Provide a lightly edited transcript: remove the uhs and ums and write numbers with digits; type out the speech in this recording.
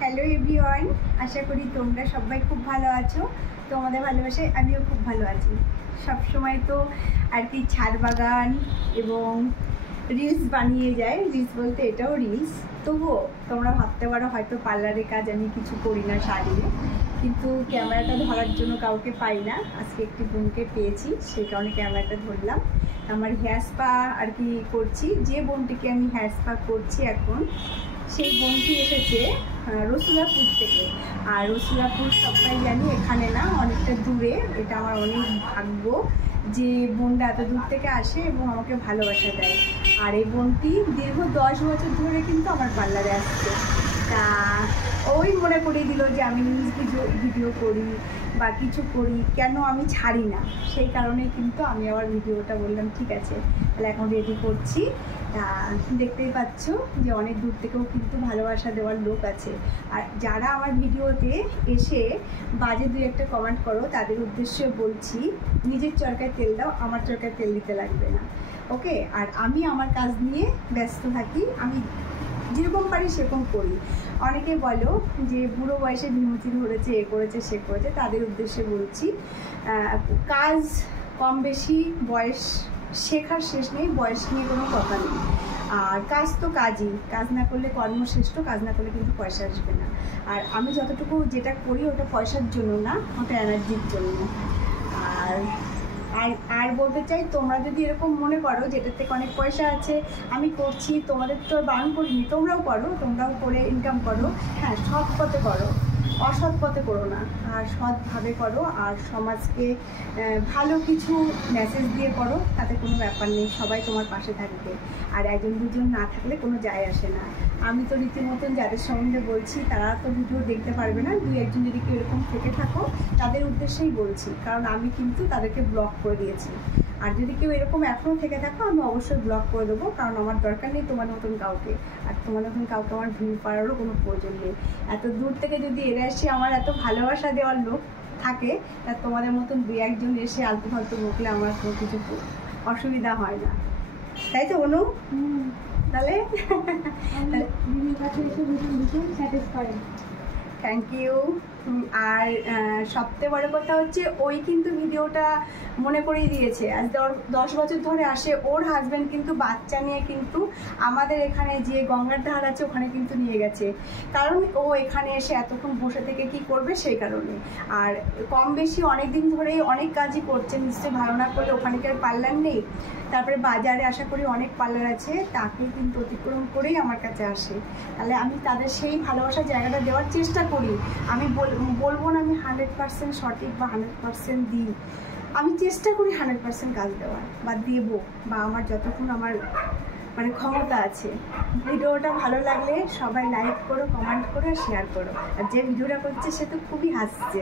Hello everyone, আশা করি তোমরা সবাই খুব ভালো আছো। তোমাদের ভালোবাসায় আমিও খুব ভালো আছি। সব সময় তো আর কি ছাদ বাগান এবং রিলস বানিয়ে যায়, রিলস বলতে এটাও রিলস। তবুও তোমরা ভাবতে পারো হয়তো পার্লারের কাজ আমি কিছু করি না সারিয়ে, কিন্তু ক্যামেরাটা ধরার জন্য কাউকে পাই না। আজকে একটি বোনকে পেয়েছি, সেই কারণে ক্যামেরাটা ধরলাম। আমার হেয়ার স্পা আর কি করছি, যে বোনটিকে আমি হেয়ার স্পা করছি এখন, সেই বোনটি এসেছে রসুলাপুর থেকে। আর রসুলাপুর সবাই জানি এখানে না, অনেকটা দূরে। এটা আমার অনেক ভাগ্য যে বোনটা এত দূর থেকে আসে এবং আমাকে ভালোবাসা দেয়। আর এই বোনটি দীর্ঘ 10 বছর ধরে কিন্তু আমার পার্লারে আসছে। তা ওই মনে করিয়ে দিল যে আমি নিজ ভিডিও করি বা কিছু করি, কেন আমি ছাড়ি না। সেই কারণে কিন্তু আমি আবার ভিডিওটা বললাম ঠিক আছে, তাহলে এখন রেডি করছি। তা দেখতেই পাচ্ছ যে অনেক দূর থেকেও কিন্তু ভালোবাসা দেওয়ার লোক আছে। আর যারা আমার ভিডিওতে এসে বাজে দুই একটা কমেন্ট করো, তাদের উদ্দেশ্যে বলছি নিজের চরকায় তেল দাও, আমার চরকায় তেল দিতে লাগবে না, ওকে? আর আমি আমার কাজ নিয়ে ব্যস্ত থাকি, আমি যেরকম পারি সেরকম করি। অনেকে বলো যে বুড়ো বয়সে বিমুতি ধরেছে, এ করেছে সে করেছে, তাদের উদ্দেশ্যে বলছি কাজ কম বেশি বয়স শেখার শেষ নেই, বয়স নিয়ে কোনো কথা নেই। আর কাজ তো কাজই, কাজ না করলে কর্মশ্রেষ্ঠ, কাজ না করলে কিন্তু পয়সা আসবে না। আর আমি যতটুকু যেটা করি ওটা পয়সার জন্য না, ওটা এনার্জির জন্য। আর আর বলতে চাই, তোমরা যদি এরকম মনে করো যেটার থেকে অনেক পয়সা আছে আমি করছি, তোমাদের তো বারণ করিনি, তোমরাও করো, তোমরাও করে ইনকাম করো। হ্যাঁ, সৎ পথে করো, অসৎ পথে করো না, আর সৎভাবে করো। আর সমাজকে ভালো কিছু মেসেজ দিয়ে করো, তাতে কোনো ব্যাপার নেই, সবাই তোমার পাশে থাকবে। আর একজন দুজন না থাকলে কোনো যায় আসে না। আমি তো রীতিমতন যাদের সম্বন্ধে বলছি তারা তো ভিডিও দেখতে পারবে না, দুই একজন যদি কেউ এরকম থেকে থাকো তাদের উদ্দেশ্যেই বলছি, কারণ আমি কিন্তু তাদেরকে ব্লক করে দিয়েছি। আর যদি কেউ এরকম এখনও থেকে থাকো আমি অবশ্যই ব্লক করে দেবো, কারণ আমার দরকার নেই তোমার মতন কাউকে। আর তোমার মতন কাউকে আমার ভিউ পাওয়ারও কোনো প্রয়োজন নেই। এত দূর থেকে যদি এরা এসে আমার এত ভালোবাসা দেওয়ার লোক থাকে, তা তোমাদের মতন দুই একজন এসে আলতু ফালতু বকলে আমার কোনো কিছু অসুবিধা হয় না, তাই তো অনু? তাহলে থ্যাংক ইউ। আর সবচেয়ে বড় কথা হচ্ছে ওই কিন্তু ভিডিওটা মনে করিয়ে দিয়েছে, আজ 10 বছর ধরে আসে। ওর হাজব্যান্ড কিন্তু বাচ্চা নিয়ে কিন্তু আমাদের এখানে যে গঙ্গার ধার আছে ওখানে কিন্তু নিয়ে গেছে, কারণ ও এখানে এসে এতক্ষণ বসে থেকে কি করবে সেই কারণে। আর কম বেশি অনেক দিন ধরেই অনেক কাজই করছে, নিশ্চয়ই ভালো না করলে ওখানে কি আর পার্লার নেই? তারপরে বাজারে আশা করি অনেক পার্লার আছে, তাকে কিন্তু অতিক্রম করেই আমার কাছে আসে। তাহলে আমি তাদের সেই ভালোবাসার জায়গাটা দেওয়ার চেষ্টা করি। আমি বলবো না আমি 100% সঠিক বা 100% দিই, আমি চেষ্টা করি 100% কাজ দেওয়ার বা দেবো, বা আমার যতক্ষণ আমার মানে ক্ষমতা আছে। ভিডিওটা ভালো লাগলে সবাই লাইক করো, কমেন্ট করো, শেয়ার করো। আর যে ভিডিওটা করছে সে তো খুবই হাসছে।